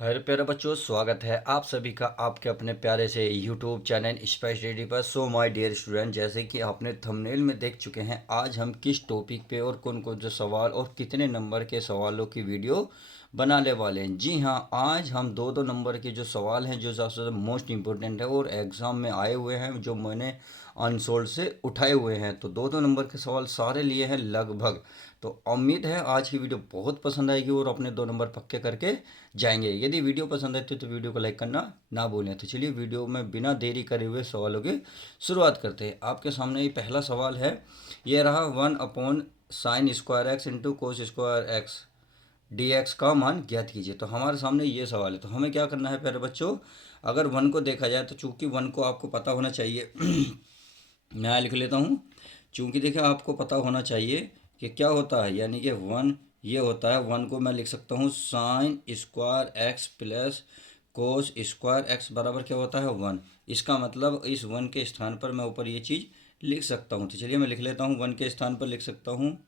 हर प्यारे बच्चों, स्वागत है आप सभी का आपके अपने प्यारे से यूट्यूब चैनल स्पाइस स्टडी पर। सो माय डियर स्टूडेंट, जैसे कि आपने थंबनेल में देख चुके हैं, आज हम किस टॉपिक पे और कौन कौन से सवाल और कितने नंबर के सवालों की वीडियो बनाने वाले हैं। जी हाँ, आज हम दो दो नंबर के जो सवाल हैं जो सबसे मोस्ट इम्पोर्टेंट है और एग्ज़ाम में आए हुए हैं, जो मैंने अनसोल्ड से उठाए हुए हैं, तो दो दो नंबर के सवाल सारे लिए हैं लगभग। तो उम्मीद है आज की वीडियो बहुत पसंद आएगी और अपने दो नंबर पक्के करके जाएंगे। यदि वीडियो पसंद आती है तो वीडियो को लाइक करना ना भूलें। तो चलिए वीडियो में बिना देरी करे हुए सवालों की शुरुआत करते हैं। आपके सामने ये पहला सवाल है, ये रहा 1/sin² x into cos² x dx का मान ज्ञात कीजिए। तो हमारे सामने ये सवाल है, तो हमें क्या करना है प्यारे बच्चों, अगर वन को देखा जाए तो चूंकि वन को आपको पता होना चाहिए मैं यहाँ लिख लेता हूँ। चूंकि देखिए आपको पता होना चाहिए कि क्या होता है, यानी कि वन ये होता है। वन को मैं लिख सकता हूँ sin² x plus cos² x बराबर क्या होता है, वन। इसका मतलब इस वन के स्थान पर मैं ऊपर ये चीज़ लिख सकता हूँ। तो चलिए मैं लिख लेता हूँ, वन के स्थान पर लिख सकता हूँ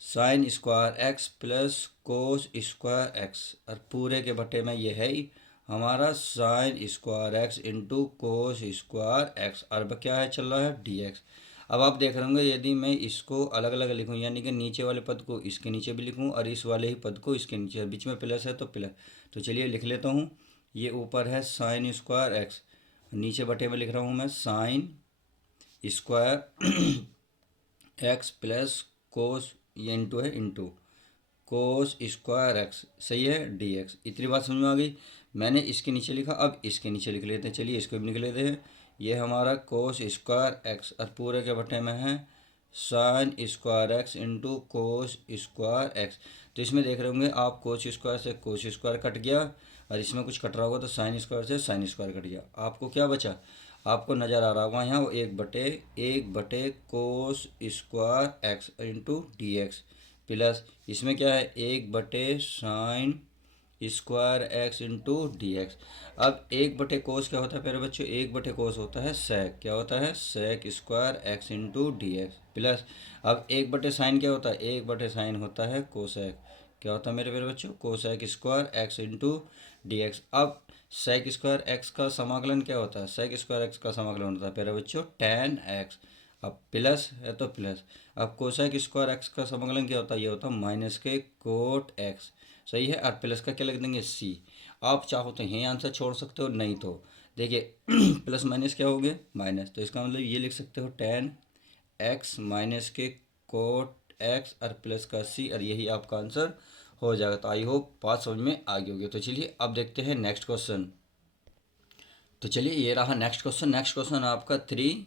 sin² x plus cos² x, और पूरे के बटे में ये है ही हमारा sin² x इंटू cos²x, और क्या है चल रहा है dx। अब आप देख रहे होंगे, यदि मैं इसको अलग अलग लिखूं, यानी कि नीचे वाले पद को इसके नीचे भी लिखूं और इस वाले ही पद को इसके नीचे, बीच में प्लस है तो प्लस। तो चलिए लिख लेता हूँ, ये ऊपर है sin²x, नीचे बटे में लिख रहा हूँ मैं sin² x प्लस कोस, ये इंटू है, इंटू cos²x, सही है, dx। इतनी बात समझ में आ गई। मैंने इसके नीचे लिखा, अब इसके नीचे लिख लेते हैं। चलिए इसको भी लिख लेते हैं, ये हमारा cos²x और पूरे के बटे में है sin² x इंटू cos²x। तो इसमें देख रहे होंगे आप, cos² से cos² कट गया और इसमें कुछ कट रहा होगा तो sin² से sin² कट गया। आपको क्या बचा, आपको नज़र आ रहा होगा यहाँ, वो एक बटे cos² x into dx, plus इसमें क्या है, 1/sin² x इंटू dx। अब 1/cos क्या होता है प्यारे बच्चों, 1/cos होता है sec, क्या होता है sec² x into dx, plus अब 1/sin क्या होता है, 1/sin होता है कोसेक, क्या होता है मेरे प्यारे बच्चों, cosec² x इंटू dx। अब sec² x का समाकलन क्या होता है, sec² x का समाकलन होता है प्यारे बच्चों tan x। अब प्लस है तो प्लस, अब cosec² x का समाकलन क्या होता है, ये होता है माइनस के कोट x, सही है। और प्लस का क्या लिख देंगे, c। आप चाहो तो यही आंसर छोड़ सकते हो, नहीं तो देखिए प्लस माइनस क्या हो गया, माइनस, तो इसका मतलब ये लिख सकते हो tan x माइनस के कोट x और प्लस का c, और यही आपका आंसर हो जाएगा। तो आई होप बात समझ में आ गई होगी। तो चलिए अब देखते हैं नेक्स्ट क्वेश्चन। तो चलिए ये रहा नेक्स्ट क्वेश्चन। नेक्स्ट क्वेश्चन आपका 3x²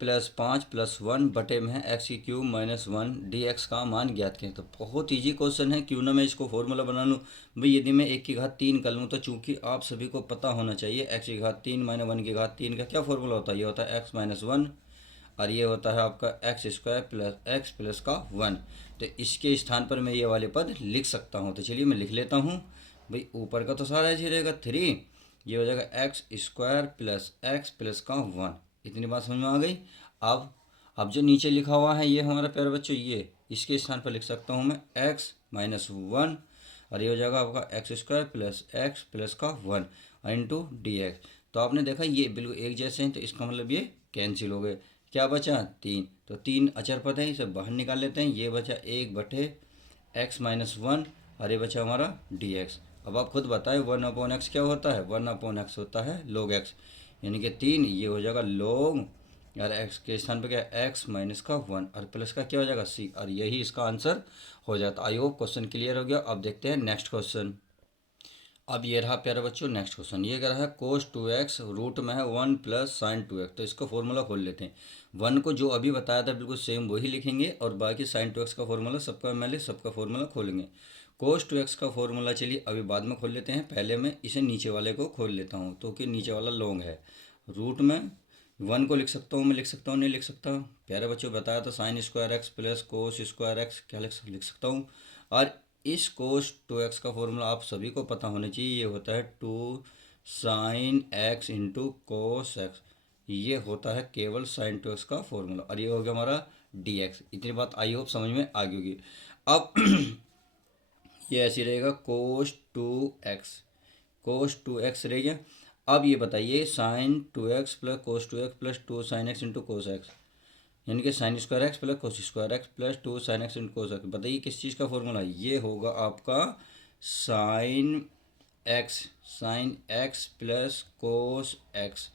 प्लस 5 प्लस 1 बटे में है x³ माइनस 1 dx का मान ज्ञात करें। तो बहुत इजी क्वेश्चन है, क्यों ना मैं इसको फॉर्मूला बना लूँ। भाई यदि मैं 1/3 कर लूँ तो चूंकि आप सभी को पता होना चाहिए x³ माइनस 1/3 का क्या फॉर्मूला होता है, ये होता है x माइनस 1, और ये होता है आपका x² प्लस x प्लस का 1। तो इसके स्थान पर मैं ये वाले पद लिख सकता हूँ। तो चलिए मैं लिख लेता हूँ। भाई ऊपर का तो सारा ऐसे रहेगा 3, ये हो जाएगा x² प्लस x प्लस का 1। इतनी बात समझ में आ गई। अब जो नीचे लिखा हुआ है ये हमारा प्यारे बच्चों, ये इसके स्थान पर लिख सकता हूँ मैं x माइनस 1, और ये हो जाएगा आपका x² प्लस x प्लस का 1 इंटू dx। तो आपने देखा ये बिल्कुल एक जैसे हैं, तो इसका मतलब ये कैंसिल हो गए। क्या बचा, 3। तो 3 अचर पद है, इसे बाहर निकाल लेते हैं। ये बचा 1/x माइनस 1, और ये बचा हमारा dx। अब आप खुद बताएं 1/x क्या होता है, 1/x होता है log x, यानी कि 3, ये हो जाएगा log, और x के स्थान पर क्या है, x माइनस का 1, और प्लस का क्या हो जाएगा c, और यही इसका आंसर हो जाता। आई होप क्वेश्चन क्लियर हो गया। अब देखते हैं नेक्स्ट क्वेश्चन। अब ये रहा प्यारे बच्चों नेक्स्ट क्वेश्चन। ये कह रहा है cos2x रूट में है 1 प्लस sin2x। तो इसका फॉर्मूला खोल लेते हैं। वन को जो अभी बताया था बिल्कुल सेम वही लिखेंगे, और बाकी sin2x का फॉर्मूला सबका फॉर्मूला खोलेंगे। cos2x का फॉर्मूला चलिए अभी बाद में खोल लेते हैं, पहले मैं इसे नीचे वाले को खोल लेता हूँ, तो कि नीचे वाला लॉन्ग है। रूट में वन को लिख सकता हूँ, मैं लिख सकता हूँ, नहीं लिख सकता। प्यारे बच्चों बताया था sin² x प्लस cos²x, क्या लिख सकता हूँ। और इस cos2x का फॉर्मूला आप सभी को पता होना चाहिए, ये होता है 2sin x into cos x, ये होता है केवल sin2x का फॉर्मूला, और ये हो गया हमारा dx। इतनी बात आई होप समझ में आ गई होगी। अब ये ऐसे रहेगा कोस 2x, कोस 2x रह गया। अब ये बताइए sine 2x plus cos 2x plus 2 sine x into cos x, यानी कि sine square x plus cos square x plus 2 sine x into cos x. बताइए किस चीज़ का फॉर्मूला है? ये होगा आपका sine x, sine x plus cos x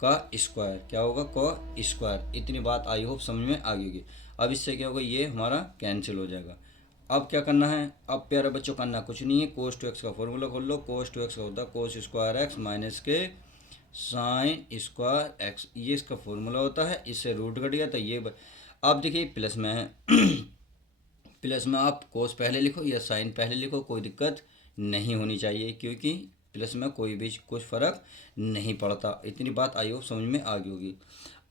का स्क्वायर, क्या होगा को स्क्वायर। इतनी बात आई होप समझ में आ गई होगी। अब इससे क्या होगा, ये हमारा कैंसिल हो जाएगा। अब क्या करना है? अब प्यारे बच्चों करना कुछ नहीं है, कोस 2x का फॉर्मूला खोल लो। कोस 2x का होता है कोस स्क्वायर एक्स माइनस के साइन स्क्वायर एक्स, ये इसका फॉर्मूला होता है। इससे रूट कट गया तो ये अब देखिए प्लस में है प्लस में आप कोस पहले लिखो या साइन पहले लिखो, कोई दिक्कत नहीं होनी चाहिए, क्योंकि प्लस में कोई भी कुछ फ़र्क नहीं पड़ता। इतनी बात आई हो समझ में आ गई होगी।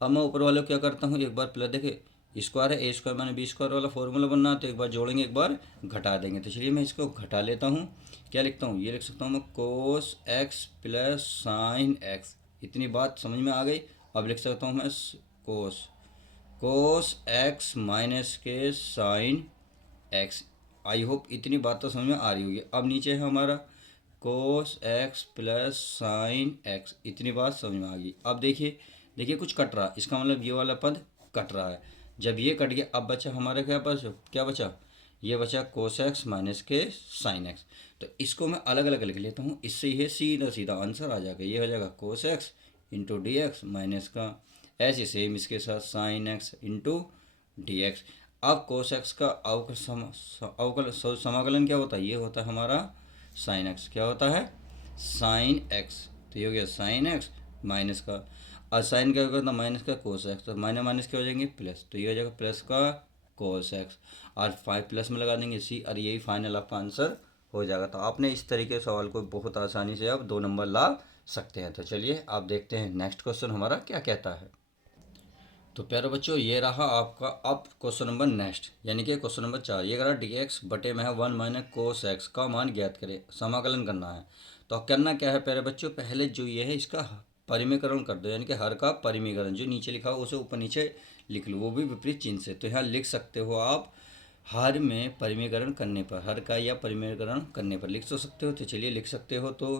अब मैं ऊपर वाले को क्या करता हूँ, एक बार प्लस देखिए स्क्वायर है, ए स्क्वायर माने बी स्क्वायर वाला फॉर्मूला बनना, तो एक बार जोड़ेंगे एक बार घटा देंगे। तो चलिए मैं इसको घटा लेता हूँ। क्या लिखता हूँ? ये लिख सकता हूँ मैं cos x plus sine x. इतनी बात समझ में आ गई। अब लिख सकता हूँ मैं कोस कोस एक्स माइनस के साइन एक्स। आई होप इतनी बात तो समझ में आ रही होगी। अब नीचे है हमारा cos x plus sine x, इतनी बात समझ में आ गई। अब देखिए देखिए कुछ कट रहा, इसका मतलब ये वाला पद कट रहा है। जब ये कट गया अब बचा हमारा क्या पास, क्या बचा? ये बचा कोस एक्स माइनस के साइन एक्स। तो इसको मैं अलग अलग लिख लेता हूँ, इससे ये सीधा सीधा आंसर आ जाएगा। ये हो जाएगा cos x into D x minus का ऐसे सेम इसके साथ sign x into D x. अब कोस एक्स का समाकलन क्या होता है? ये होता है हमारा साइन एक्स। क्या होता है? Sine x. तो ये हो गया साइन एक्स माइनस का, और साइन क्या होगा? तो माइनस का कोस एक्स, तो माइनस माइनस क्या हो जाएंगे प्लस, तो ये हो जाएगा प्लस का कोस एक्स, और 5 प्लस में लगा देंगे सी, और यही फाइनल आपका आंसर हो जाएगा। तो आपने इस तरीके से सवाल को बहुत आसानी से आप 2 नंबर ला सकते हैं। तो चलिए आप देखते हैं नेक्स्ट क्वेश्चन हमारा क्या कहता है। तो प्यारे बच्चों ये रहा आपका अब क्वेश्चन नंबर नेक्स्ट, यानी कि क्वेश्चन नंबर 4। ये करा डी एक्स बटे में है 1 माइनस कोस एक्स का मान ज्ञात करें, समाकलन करना है। तो करना क्या है प्यारे बच्चों, पहले जो ये है इसका परिमीकरण कर दो, यानी कि हर का परिमीकरण जो नीचे लिखा हो उसे ऊपर नीचे लिख लो, वो भी विपरीत चिन्ह से। तो यहाँ लिख सकते हो आप हर में परिमीकरण करने पर, हर का या परिमीकरण करने पर लिख तो सकते हो। तो चलिए लिख सकते हो। तो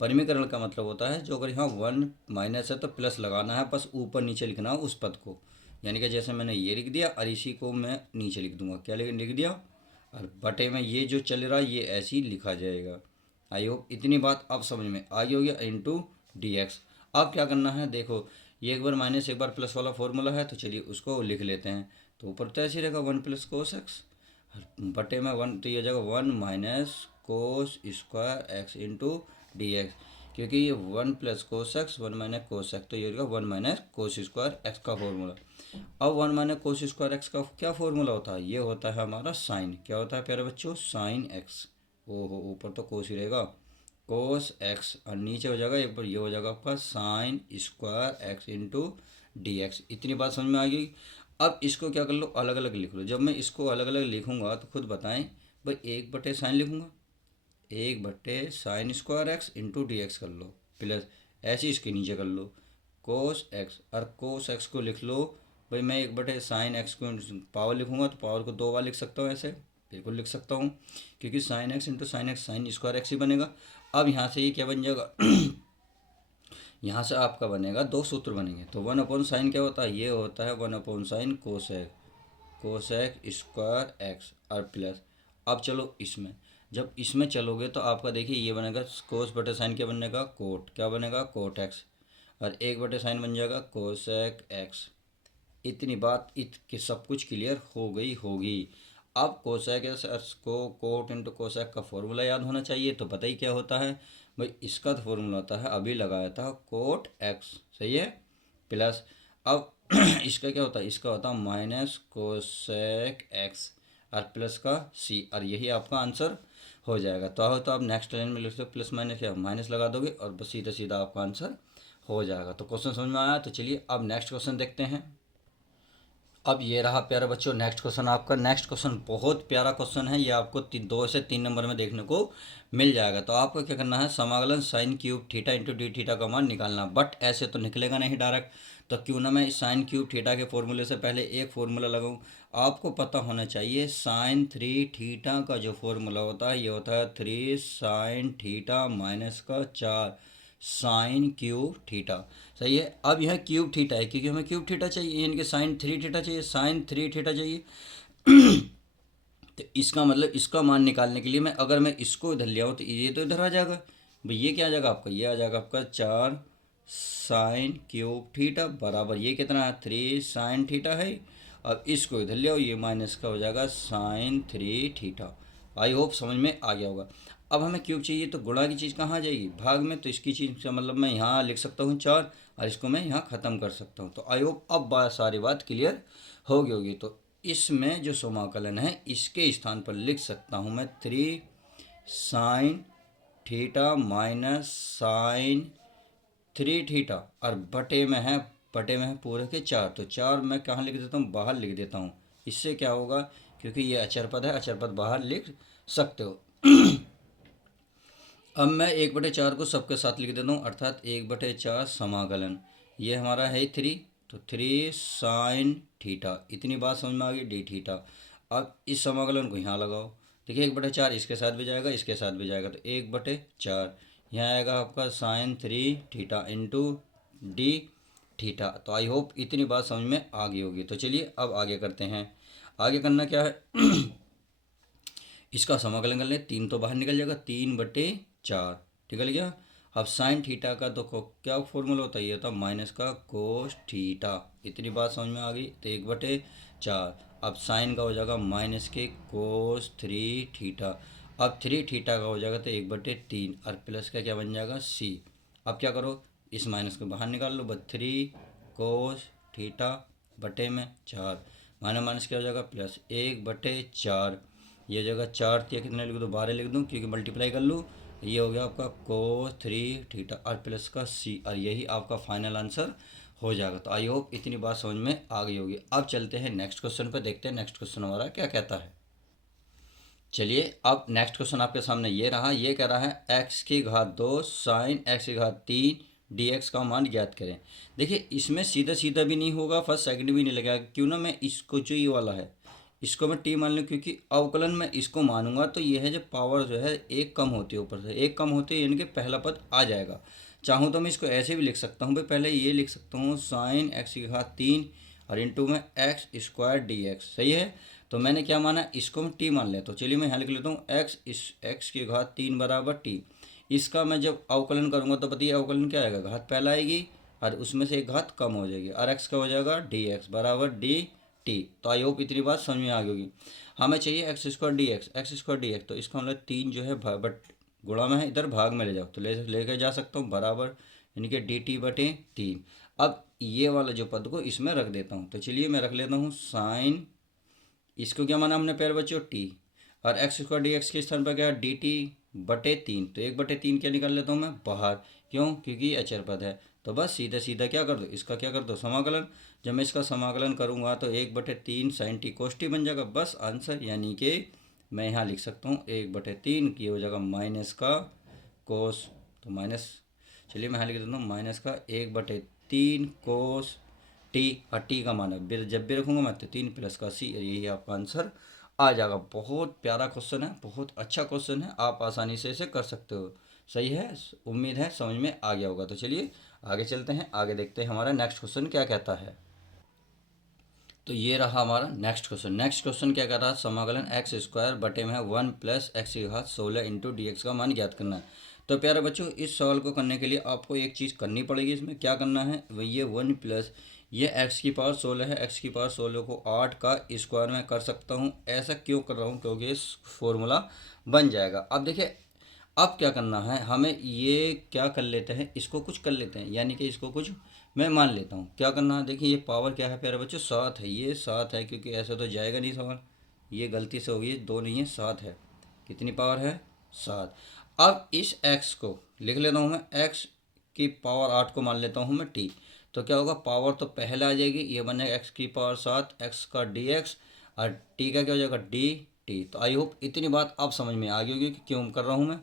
परिमीकरण का मतलब होता है जो अगर यहाँ 1 माइनस है तो प्लस लगाना है, बस ऊपर नीचे लिखना हो उस पद को। यानी कि जैसे मैंने ये लिख दिया और इसी को मैं नीचे लिख दूंगा, क्या लिख दिया, और बटे में ये जो चल रहा है ये ऐसे ही लिखा जाएगा। आई होप इतनी बात अब समझ में आ गई होगी। Into D x. अब क्या करना है, देखो ये एक बार माइनस एक बार प्लस वाला फॉर्मूला है, तो चलिए उसको लिख लेते हैं। तो ऊपर तो ऐसे ही रहेगा 1 प्लस कोस एक्स, बटे में 1, तो ये हो जाएगा 1 minus cos square x into D x, क्योंकि ये 1 plus cos x 1 minus cos x, तो ये होगा 1 माइनस कोस स्क्वायर एक्स का फॉर्मूला। अब 1 माइनस कोस स्क्वायर एक्स का क्या फॉर्मूला होता है? ये होता है हमारा साइन, क्या होता है प्यारे बच्चों? Sine x. ओहो ऊपर तो कोस ही रहेगा, कोस एक्स, और नीचे हो जाएगा एक बार ये हो जाएगा आपका sign square x into D x. इतनी बात समझ में आ गई। अब इसको क्या कर लो, अलग अलग लिख लो। जब मैं इसको अलग अलग लिखूंगा तो खुद बताएं भाई, एक बटे साइन लिखूंगा, एक बटे sign square x into D x कर लो, प्लस ऐसे इसके नीचे कर लो कोस एक्स, और कोस एक्स को लिख लो भाई, मैं एक बटे साइन एक्स को पावर लिखूंगा तो पावर को 2 बार लिख सकता हूँ, ऐसे बिल्कुल लिख सकता हूँ, क्योंकि sine x into sine x sine square x ही बनेगा। अब यहाँ से ये क्या बन जाएगा यहाँ से आपका बनेगा 2 सूत्र बनेंगे। तो 1 अपॉन साइन क्या होता है? ये होता है 1 upon sine cosec square x, और प्लस। अब चलो इसमें, जब इसमें चलोगे तो आपका देखिए ये बनेगा कोस बटे साइन, क्या बनेगा कोट, क्या बनेगा कोट एक्स, और एक बटे साइन बन जाएगा कोसेक एक्स। इतनी बात कि सब कुछ क्लियर हो गई होगी। अब कोसेक एक्स को कोट इंटू कोसेक का फॉर्मूला याद होना चाहिए। तो पता ही क्या होता है भाई, इसका तो फॉर्मूला होता है अभी लगाया था कोट एक्स, सही है, प्लस अब इसका क्या होता है? इसका होता है माइनस कोसेक एक्स, और प्लस का सी, और यही आपका आंसर हो जाएगा। तो आप नेक्स्ट लाइन में लिख सकते प्लस माइनस, क्या माइनस लगा दोगे और बस सीधा सीधा आपका आंसर हो जाएगा। तो क्वेश्चन समझ में आया? तो चलिए अब नेक्स्ट क्वेश्चन देखते हैं। अब ये रहा प्यारे बच्चों नेक्स्ट क्वेश्चन आपका। नेक्स्ट क्वेश्चन बहुत प्यारा क्वेश्चन है, ये आपको 2 से 3 नंबर में देखने को मिल जाएगा। तो आपको क्या करना है, समाकलन sine cube theta into d theta का मान निकालना। बट ऐसे तो निकलेगा नहीं डायरेक्ट, तो क्यों ना मैं साइन क्यूब थीटा के फॉर्मूले से पहले एक फॉर्मूला लगाऊं। आपको पता होना चाहिए साइन 3 थीटा का जो फॉर्मूला होता है ये होता है 3 साइन थीटा-4 साइन क्यूब थीटा। सही है। अब यह क्यूब थीटा है क्योंकि हमें क्यूब थीटा चाहिए, यानी कि साइन 3 थीटा चाहिए, साइन 3 थीटा चाहिए। तो इसका मतलब इसका मान निकालने के लिए अगर मैं इसको इधर ले आऊँ तो ये तो इधर आ जाएगा भाई। ये क्या आ जाएगा आपका, ये आ जाएगा आपका 4 साइन क्यूब थीटा बराबर ये कितना है 3 साइन थीटा है। अब इसको इधर ले आओ, ये माइनस का हो जाएगा साइन 3 थीटा। आई होप समझ में आ गया होगा। अब हमें क्यूब चाहिए तो गुणा की चीज़ कहाँ आ जाएगी, भाग में। तो इसकी चीज़ का मतलब मैं यहाँ लिख सकता हूँ 4 और इसको मैं यहाँ ख़त्म कर सकता हूँ। तो आई होप अब सारी बात क्लियर हो गई होगी। तो इसमें जो समाकलन है इसके स्थान पर लिख सकता हूँ मैं 3 साइन थीटा-साइन 3 थीटा और बटे में है पूरे के 4। तो 4 मैं कहाँ लिख देता हूँ, बाहर लिख देता हूँ। इससे क्या होगा, क्योंकि ये अचर पद है, अचर पद बाहर लिख सकते हो। अब मैं 1/4 को सबके साथ लिख देता हूँ, अर्थात 1/4 समाकलन ये हमारा है 3। तो 3 साइन थीटा, इतनी बात समझ में आ गई, डी थीटा। अब इस समाकलन को यहाँ लगाओ। देखिए 1/4 इसके साथ भी जाएगा, इसके साथ भी जाएगा, तो 1/4 यहाँ आएगा आपका sine 3 theta into d theta. तो आई होप इतनी बात समझ में आ गई होगी। तो चलिए अब आगे करते हैं। आगे करना क्या है इसका समाकलन कर लें। 3 तो बाहर निकल जाएगा, 3/4 निकल गया। अब साइन थीटा का तो क्या फॉर्मूला होता है, ये होता है माइनस का कोस थीटा। इतनी बात समझ में आ गई। तो 1/4 अब साइन का हो जाएगा माइनस के कोस 3 थीटा। अब 3 थीटा का हो जाएगा तो 1/3 और प्लस का क्या बन जाएगा सी। अब क्या करो, इस माइनस को बाहर निकाल लो, बस 3 कोस थीटा/4 माइनस माइनस क्या हो जाएगा प्लस 1/4। ये जगह 4 थी कितने लिख दूँ, 12 लिख दूँ क्योंकि मल्टीप्लाई कर लूँ। ये हो गया आपका कोस 3 थीटा और प्लस का सी, और यही आपका फाइनल आंसर हो जाएगा। तो आई होप इतनी बात समझ में आ गई होगी। अब चलते हैं नेक्स्ट क्वेश्चन पर, देखते हैं नेक्स्ट क्वेश्चन हमारा क्या कहता है। चलिए अब नेक्स्ट क्वेश्चन आपके सामने ये रहा। ये कह रहा है x⁻2 साइन x⁻3 dx का मान ज्ञात करें। देखिए इसमें सीधा सीधा भी नहीं होगा, फर्स्ट सेकंड भी नहीं लगेगा। क्यों ना मैं इसको जो ये वाला है इसको मैं टी मान लूँ, क्योंकि अवकलन में इसको मानूंगा तो ये है जब पावर जो है एक कम होती है, ऊपर से एक कम होती है, यानी कि पहला पद आ जाएगा। चाहूँ तो मैं इसको ऐसे भी लिख सकता हूँ भाई, पहले ये लिख सकता हूँ साइन x⁻3 और इंटू में x² dx। सही है। तो मैंने क्या माना, इसको मैं टी मान लें। तो चलिए मैं यहाँ लिख लेता हूँ x⁻3 बराबर टी। इसका मैं जब अवकलन करूँगा तो बताइए अवकलन क्या आएगा, घात पहला आएगी और उसमें से एक घात कम हो जाएगी, और x का हो जाएगा dx बराबर डी टी। तो आई होप इतनी बात समझ में आ गई होगी। हमें चाहिए x² dx, तो इसका मतलब 3 जो है बट गुणा में है, इधर भाग में ले जाओ तो लेके जा सकता हूँ बराबर, यानी कि dt/3। अब ये वाला जो पद को इसमें रख देता हूँ। तो चलिए मैं रख लेता हूँ साइन, इसको क्या माना हमने प्यारे बच्चों टी, और x² dx के स्थान पर क्या है dt/3। तो 1/3 क्या निकाल लेता हूँ मैं बाहर, क्यों, क्योंकि ये अचर पद है। तो बस सीधा सीधा क्या कर दो, इसका क्या कर दो समाकलन। जब मैं इसका समाकलन करूँगा तो 1/3 साइन टी कोस टी बन जाएगा, बस आंसर। यानी कि मैं यहाँ लिख सकता हूँ 1/3 की हो जाएगा माइनस का कोस, तो माइनस, चलिए मैं यहाँ लिख देता हूँ माइनस का 1/3 कोस टी, और टी का मान जब भी रखूँगा मैं तो 3 प्लस का सी, यही आपका आंसर आ जाएगा। बहुत प्यारा क्वेश्चन है, बहुत अच्छा क्वेश्चन है, आप आसानी से इसे कर सकते हो। सही है, उम्मीद है समझ में आ गया होगा। तो चलिए आगे चलते हैं, आगे देखते हैं हमारा नेक्स्ट क्वेश्चन क्या कहता है। तो ये रहा हमारा नेक्स्ट क्वेश्चन। नेक्स्ट क्वेश्चन क्या कर रहा है, समाकलन x² बटे में है 1 प्लस x⁻16 इंटू डी का मान ज्ञात करना है। तो प्यारे बच्चों इस सवाल को करने के लिए आपको एक चीज़ करनी पड़ेगी। इसमें क्या करना है, वही ये 1 प्लस ये x⁻16 है, x⁻16 को 8 का स्क्वायर में कर सकता हूँ। ऐसा क्यों कर रहा हूँ, क्योंकि इस फॉर्मूला बन जाएगा। अब देखिए अब क्या करना है, हमें ये क्या कर लेते हैं, इसको कुछ कर लेते हैं, यानी कि इसको कुछ मैं मान लेता हूँ। क्या करना है, देखिए ये पावर क्या है प्यारे बच्चों, 7 है। ये 7 है क्योंकि ऐसा तो जाएगा नहीं सवाल, ये गलती से होगी, 2 नहीं है 7 है। कितनी पावर है, 7। अब इस x को लिख लेता हूँ मैं, x की पावर 8 को मान लेता हूँ मैं t। तो क्या होगा, पावर तो पहले आ जाएगी, ये बनेगा एक्स की पावर 7 एक्स का डी एक्स, और टी का क्या हो जाएगा डी टी। तो आई होप इतनी बात आप समझ में आ गई होगी कि क्यों कर रहा हूँ मैं।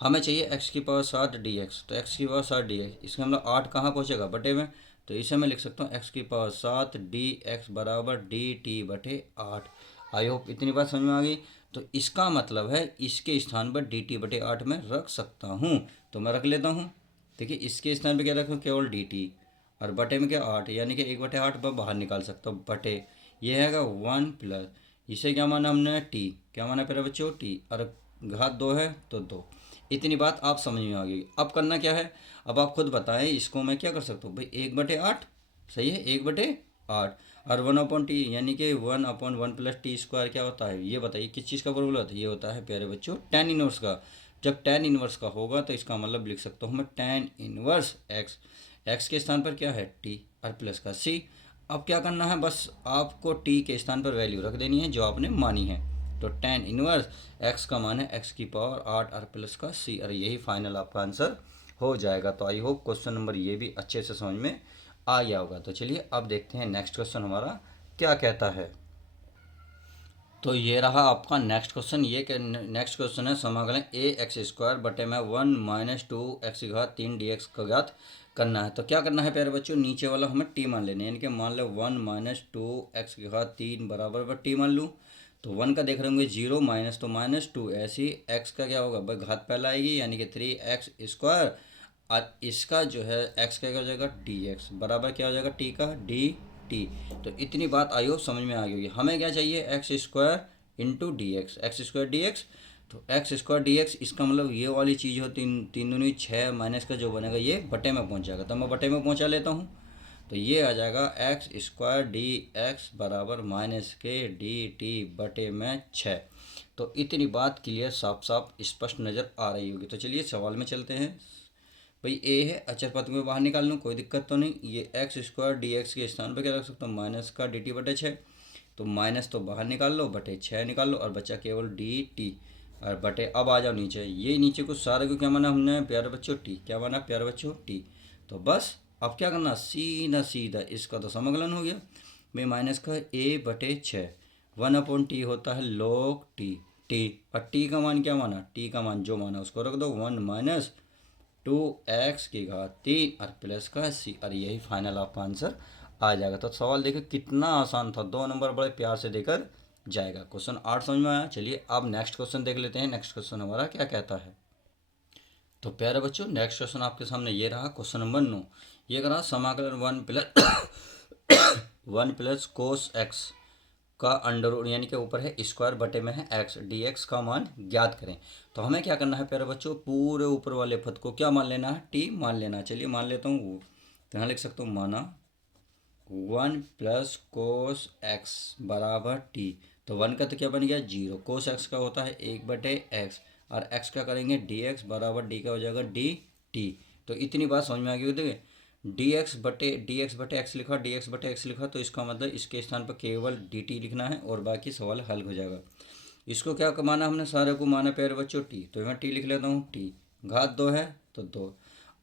हमें चाहिए एक्स की पावर 7 डी एक्स, तो एक्स की पावर 7 डी एक्स, इसमें मतलब 8 कहाँ पहुँचेगा बटे में, तो इसे मैं लिख सकता हूँ एक्स की पावर 7 डी एक्स बराबर डी टी बटे 8। आई होप इतनी बात समझ में आ गई। तो इसका मतलब है इसके स्थान पर डी टी बटे 8 में रख सकता हूँ, तो मैं रख लेता हूँ। देखिए इसके स्थान पे क्या रखूँ, केवल डी टी, और बटे में क्या 8, यानी कि 1/8 पर बाहर निकाल सकता हूँ बटे, ये हैगा 1 प्लस, इसे क्या माना हमने टी, क्या माना प्यारे बच्चों टी, और घात 2 है तो 2। इतनी बात आप समझ में आ गई। अब करना क्या है, अब आप खुद बताएं, इसको मैं क्या कर सकता हूँ भाई, 1/8 सही है, 1/8, और 1/t यानी कि 1/1 प्लस टी स्क्वायर क्या होता है, ये बताइए किस चीज़ का फॉर्मूला होता है, ये होता है प्यारे बच्चों tan इनवर्स का। जब tan इनवर्स का होगा तो इसका मतलब लिख सकता हूँ मैं tan इनवर्स एक्स, एक्स के स्थान पर क्या है टी, और प्लस का सी। अब क्या करना है, बस आपको टी के स्थान पर वैल्यू रख देनी है जो आपने मानी है। तो tan इनवर्स एक्स का मान है एक्स की पावर 8 और प्लस का सी, और यही फाइनल आपका आंसर हो जाएगा। तो आई होप क्वेश्चन नंबर ये भी अच्छे से समझ में आ गया होगा। तो चलिए अब देखते हैं नेक्स्ट क्वेश्चन हमारा क्या कहता है। तो ये रहा आपका नेक्स्ट क्वेश्चन। ये नेक्स्ट क्वेश्चन है समाकलन ए एक्स स्क्वायर बटे में 1 माइनस 2 एक्स की घात 3 डी एक्स का ज्ञात करना है। तो क्या करना है प्यारे बच्चों, नीचे वाला हमें टी मान लेना है, यानी कि मान लो 1 माइनस 2 एक्स की घात 3 बराबर टी मान लूँ। तो 1 का देख रहे होंगे 0, माइनस तो -2, ऐसे ही एक्स का क्या होगा भाई, घात पहला आएगी यानी कि 3x स्क्वायर, और इसका जो है एक्स का क्या हो जाएगा डी एक्स बराबर क्या हो जाएगा टी का डी टी। तो इतनी बात आई हो समझ में आ गई होगी। हमें क्या चाहिए, x square into D x, x square D x. तो एक्स स्क्वायर डी एक्स, इसका मतलब ये वाली चीज़ हो, तीन तीन दूनी 6, माइनस का जो बनेगा ये बटे में पहुंच जाएगा, तो मैं बटे में पहुंचा लेता हूँ। तो ये आ जाएगा एक्स स्क्वायर डी एक्स बराबर माइनस के डी टी बटे में 6। तो इतनी बात क्लियर, साफ साफ स्पष्ट नज़र आ रही होगी। तो चलिए सवाल में चलते हैं। भाई ए है, अचर पद में बाहर निकाल लूँ, कोई दिक्कत तो नहीं। ये एक्स स्क्वायर डी एक्स के स्थान पर क्या रख सकता हूँ, माइनस का डी टी बटे 6। तो माइनस तो बाहर निकाल लो, बटे 6 निकाल लो, और बचा केवल डी टी, और बटे अब आ जाओ नीचे, ये नीचे को सारे को क्या माना हमने प्यारे बच्चों टी, क्या माना प्यारे बच्चों टी। तो बस अब क्या करना, सीधा सीधा इसका तो समाकलन हो गया भाई, माइनस का ए बटे 6, 1/t होता है log टी, टी, और टी का मान क्या माना, टी का मान जो माना उसको रख दो, 1 माइनस 2x की घात 3 और प्लस का सी, और यही फाइनल आपका आंसर आ जाएगा। तो सवाल देखिए कितना आसान था, 2 नंबर बड़े प्यार से देकर जाएगा। क्वेश्चन 8 समझ में आया। चलिए अब नेक्स्ट क्वेश्चन देख लेते हैं। नेक्स्ट क्वेश्चन हमारा क्या कहता है। तो प्यारे बच्चों नेक्स्ट क्वेश्चन आपके सामने ये रहा, क्वेश्चन नंबर 9। ये करा समाकलन 1 प्लस कोस एक्स का अंडर रूट, यानी कि ऊपर है स्क्वायर बटे में है एक्स, डी एक्स का मान ज्ञात करें। तो हमें क्या करना है प्यारे बच्चों, पूरे ऊपर वाले पद को क्या मान लेना है, टी मान लेना है। चलिए मान लेता हूँ, तो यहाँ लिख सकता हूँ माना 1 प्लस कोस एक्स बराबर टी। तो 1 का तो क्या बन गया 0, कोस एक्स का होता है 1/x, और x का करेंगे डी एक्स बराबर डी का हो जाएगा डी टी। तो इतनी बात समझ में आ गई। देखिए डी एक्स बटे एक्स लिखा, डी एक्स बटे एक्स लिखा, तो इसका मतलब इसके स्थान पर केवल डी टी लिखना है और बाकी सवाल हल हो जाएगा। इसको क्या माना हमने, सारे को माना प्यारे बच्चों टी, तो मैं टी लिख लेता हूँ, टी घात 2 है तो 2।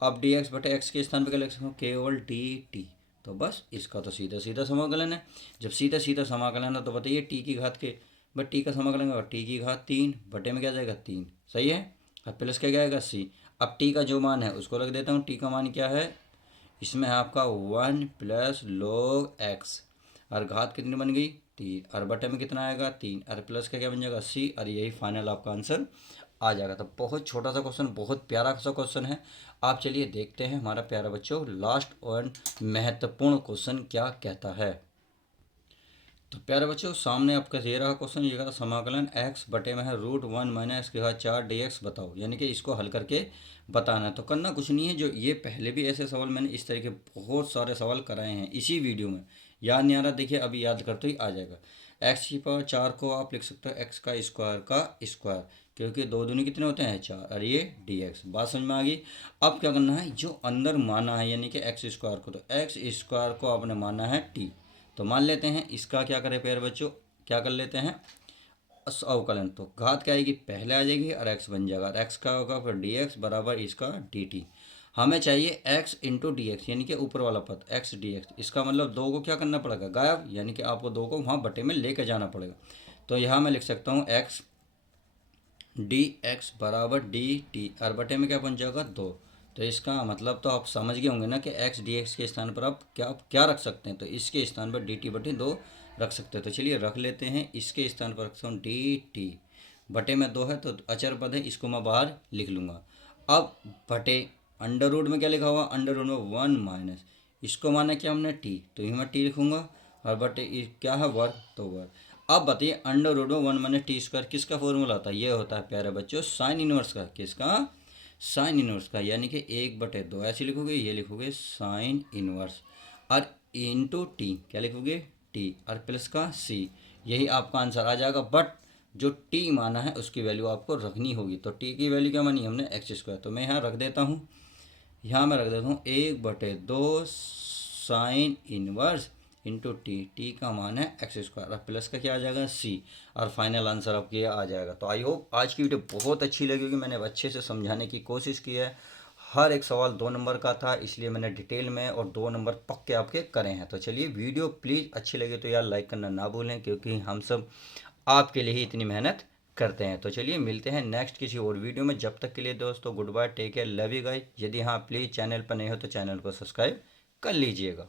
अब डी एक्स बटे एक्स के स्थान पर क्या लिख सकता हूँ, केवल डी टी। तो बस इसका तो सीधा सीधा समाकलन है। जब सीधा सीधा समाकलन है तो बताइए टी की घात के, बट टी का समाकलन होगा टी की घात 3 बटे में क्या जाएगा 3, सही है, और प्लस क्या जाएगा सी। अब टी का जो मान है उसको रख देता हूँ, टी का मान क्या है, इसमें है आपका 1 प्लस log एक्स, और घात कितनी बन गई 3, और बटे में कितना आएगा 3, और प्लस का क्या बन जाएगा सी, और यही फाइनल आपका आंसर आ जाएगा। तो बहुत छोटा सा क्वेश्चन, बहुत प्यारा सा क्वेश्चन है। आप चलिए देखते हैं हमारा प्यारा बच्चों लास्ट और महत्वपूर्ण क्वेश्चन क्या कहता है। तो प्यारे बच्चों सामने आपका ये रहा क्वेश्चन, ये कहा समाकलन x बटे में है √1 माइनस एक्स के घात 4 dx बताओ, यानी कि इसको हल करके बताना है। तो करना कुछ नहीं है, जो ये पहले भी ऐसे सवाल मैंने इस तरह के बहुत सारे सवाल कराए हैं इसी वीडियो में, याद नहीं आ रहा देखिए अभी याद करते ही आ जाएगा। एक्स की पावर 4 को आप लिख सकते हो एक्स का स्क्वायर, क्योंकि 2 दूनी कितने होते हैं 4, और ये डी एक्स, बात समझ में आ गई। अब क्या करना है, जो अंदर माना है यानी कि एक्स स्क्वायर को, तो एक्स स्क्वायर को आपने माना है टी, तो मान लेते हैं इसका क्या करें प्यारे बच्चों, क्या कर लेते हैं अवकलन। तो घात क्या आएगी, पहले आ जाएगी और एक्स बन जाएगा, और एक्स का होगा फिर डी एक्स बराबर इसका डी टी। हमें चाहिए x इंटू डी एक्स, यानी कि ऊपर वाला पद x dx। इसका मतलब 2 को क्या करना पड़ेगा, गायब, यानी कि आपको 2 को वहाँ बटे में लेके जाना पड़ेगा। तो यहाँ मैं लिख सकता हूँ x dx बराबर dt, और बटे में क्या बन जाएगा 2। तो इसका मतलब तो आप समझ गए होंगे ना कि x dx के स्थान पर आप क्या क्या रख सकते हैं। तो इसके स्थान पर dt बटे 2 रख सकते हैं। तो चलिए रख लेते हैं, इसके स्थान पर रखता हूँ dt, बटे में 2 है तो अचर पद है, इसको मैं बाहर लिख लूँगा। अब बटे अंडर रूट में क्या लिखा हुआ, अंडर रूट में 1 माइनस, इसको माना क्या हमने t, तो यहाँ मैं t लिखूँगा, और बटे क्या है वर्ग, तो वर्ग। अब बताइए अंडर रूट में 1 माइनस टी स्क्वायर किसका फॉर्मूला होता है, ये होता है प्यारे बच्चों साइन इनवर्स का। किसका, साइन इनवर्स का, यानी कि 1/2 ऐसे लिखोगे, ये लिखोगे साइन इनवर्स, और इंटू टी, क्या लिखोगे टी, और प्लस का सी, यही आपका आंसर आ जाएगा। बट जो टी माना है उसकी वैल्यू आपको रखनी होगी। तो टी की वैल्यू क्या मानी हमने, एक्स स्क्वायर, तो मैं यहाँ रख देता हूँ, यहाँ मैं रख देता हूँ 1/2 sine inverse into T, T का मान है एक्स स्क्वायर, और प्लस का क्या आ जाएगा सी, और फाइनल आंसर आपके ये आ जाएगा। तो आई होप आज की वीडियो बहुत अच्छी लगी होगी, मैंने अच्छे से समझाने की कोशिश की है। हर एक सवाल 2 नंबर का था, इसलिए मैंने डिटेल में और 2 नंबर पक्के आपके करे हैं। तो चलिए वीडियो प्लीज़ अच्छी लगे तो यार लाइक करना ना भूलें, क्योंकि हम सब आपके लिए ही इतनी मेहनत करते हैं। तो चलिए मिलते हैं नेक्स्ट किसी और वीडियो में, जब तक के लिए दोस्तों good bye, take care, love you guys. यदि हाँ प्लीज़ चैनल पर नए हो तो चैनल को सब्सक्राइब कर लीजिएगा।